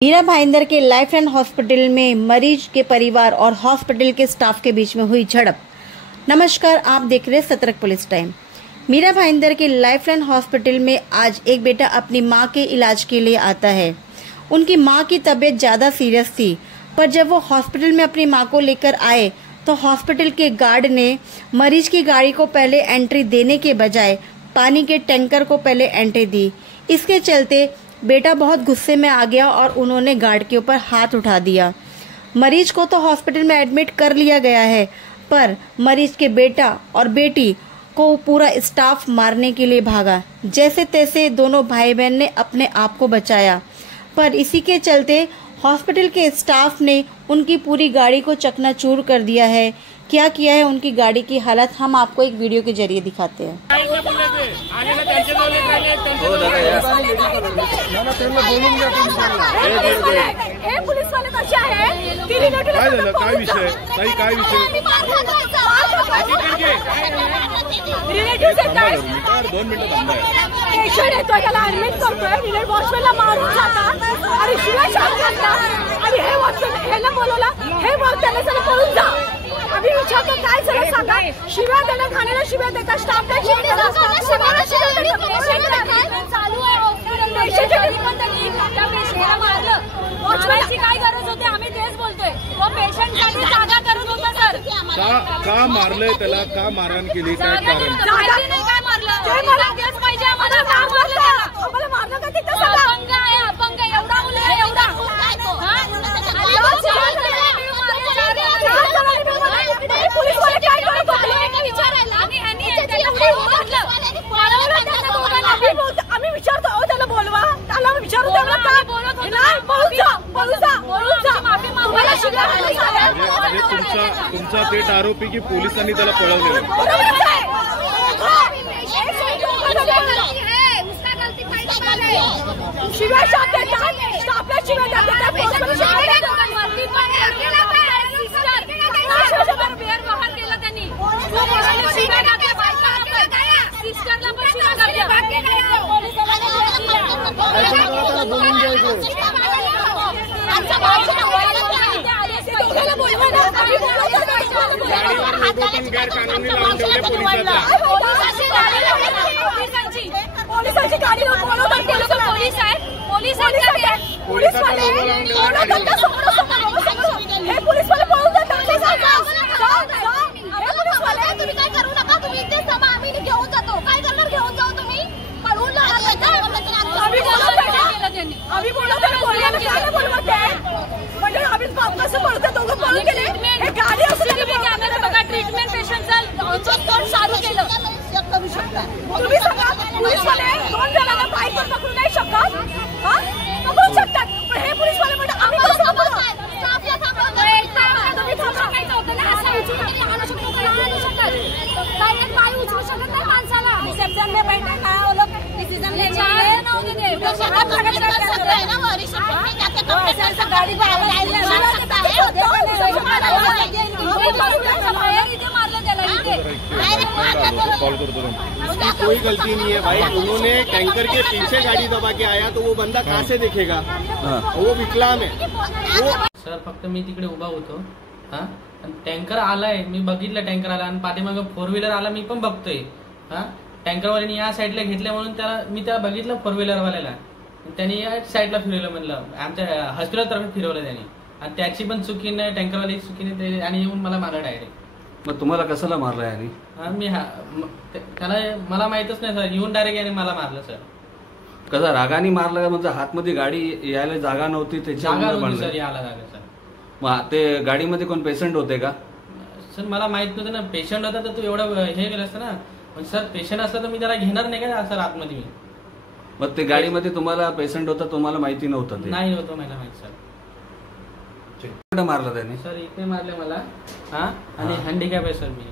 मीरा भाईंदर के lifeline hospital में मरीज के परिवार और हॉस्पिटल के स्टाफ के बीच में हुई झड़प। नमस्कार, आप देख रहे हैं सतर्क पुलिस टाइम। मीरा भाईंदर के लाइफलाइन हॉस्पिटल में आज एक बेटा अपनी मां के इलाज के लिए आता है। उनकी मां की तबीयत ज्यादा सीरियस थी, पर जब वो हॉस्पिटल में अपनी मां को लेकर आए तो हॉस्पिटल के गार्ड ने मरीज की गाड़ी को पहले एंट्री देने के बजाय पानी के टैंकर को पहले एंट्री दी। इसके चलते बेटा बहुत गुस्से में आ गया और उन्होंने गार्ड के ऊपर हाथ उठा दिया। मरीज को तो हॉस्पिटल में एडमिट कर लिया गया है, पर मरीज के बेटा और बेटी को पूरा स्टाफ मारने के लिए भागा। जैसे तैसे दोनों भाई बहन ने अपने आप को बचाया, पर इसी के चलते हॉस्पिटल के स्टाफ ने उनकी पूरी गाड़ी को चकनाचूर कर दिया है। क्या किया है उनकी गाड़ी की हालत हम आपको एक वीडियो के जरिए दिखाते हैं। पुलिस वाले कसे आहे? काय विषय? रिलेटिव्ह येतात, 2 मिनिटं थांबा। पेशंट येतोय, त्याला ऍडमिट करतोय, रिलेट वॉचमॅनला मारून जातात आणि शिवाय शांत करतात आणि हे वॉचमॅन ह्याला बोलवलं, हे बोल त्याला चला पळून जा। आम्ही विचारतो काय झालं सांगा, शिव्या त्याला खाण्याला शिव्या देतात, स्टाफला शिव्या देतात, चालू आहे हॉस्पिटल मारलं। वॉचमॅनची काय गरज होती? आम्ही तेच बोलतोय, तो पेशंटसाठी जागा करत होता सर। का मारलंय त्याला? का मारहाण केली? काय कारण? नाही काय मारलं ते मला तेच पाहिजे। आम्हाला का मारलं? आम्हाला मारलं का? तिथं अपंग आहे, अपंग एवढा मुलं आहे, एवढा आम्ही विचारतो, त्याला बोलवा, त्याला विचारू, तुमचा थेट आरोपी की पोलिसांनी त्याला पळवलेलं? शिव्या स्टाफला शिव्या पोलिसांची गाडी पोलीस आहे, हे पोलीस वाले पळून जातात। तुम्ही काय करू नका, तुम्ही इथे थांबा, आम्ही घेऊन जातो। काय करणार? घेऊन जाऊ तुम्ही? पळून आम्ही बोलवत म्हणजे आम्ही कसं बोलतो, दोघं पळून गेले। हे गाडी असली बघा, ट्रीटमेंट पेशंटचं चालू केलं। तुम्ही सांगा, पोलीसवाले 2 जणांना बाईकवर पकडू नाही शकत? पकडू शकतात, पण हे पोलीसवाले म्हणतात आम्ही कसं पकडू? तुम्ही थांबायचं होतं ना, असं आणू शकतो काय पाय उचलू शकत नाही माणसाला। रिसेप्शन में बैठे काय ओलो डिसीजन ले जाए ना, उन्हें दे गाड़ी कॉल करतो। कोई गलती नहीं है भाई, उन्होंने टैंकर के पीछे गाड़ी दबा के आया तो वो बंदा कहाँ से देखेगा? वो विकलांग है वो। सर फक्त मी तिकडे उभा होतो, टँकर आलाय, मी बघितलं टँकर आला आणि पाठीमागं 4 व्हीलर आला, मी पण बघतोय। टँकरवाल्याने या साईडला घेतल्या म्हणून त्याला बघितलं 4 व्हीलरवाल्याला, त्यांनी या साईडला फिरवलं, म्हणलं आमच्या हॉस्पिटल तर्फे फिरवलं त्यांनी, आणि त्याची पण चुकीने, टँकरवाल्याची चुकीने आणि येऊन मला मारलं डायरेक्ट। मग तुम्हाला कशाला मारलं याने? त्याला मला माहितच नाही सर, येऊन डायरेक्ट याने मला मारलं सर। कसा रागाने मारलं का? म्हणजे हातमध्ये गाडी यायला जागा नव्हती त्याच्यामुळे सर यायला जागा सर। मग ते गाडीमध्ये कोण पेशंट होते का? सर मला माहित नव्हतं ना, पेशंट होता तर तू एवढं हे केलं असतं ना, पण सर पेशंट असतं तर मी त्याला घेणार नाही का सर आतमध्ये मी? मग ते गाडीमध्ये तुम्हाला पेशंट होता, तुम्हाला माहिती नव्हतं? ते नाही होतं मला माहित सर। कुठं मारलं त्याने? सर इथे मारले मला, आणि हँडिकॅप आहे सर मी।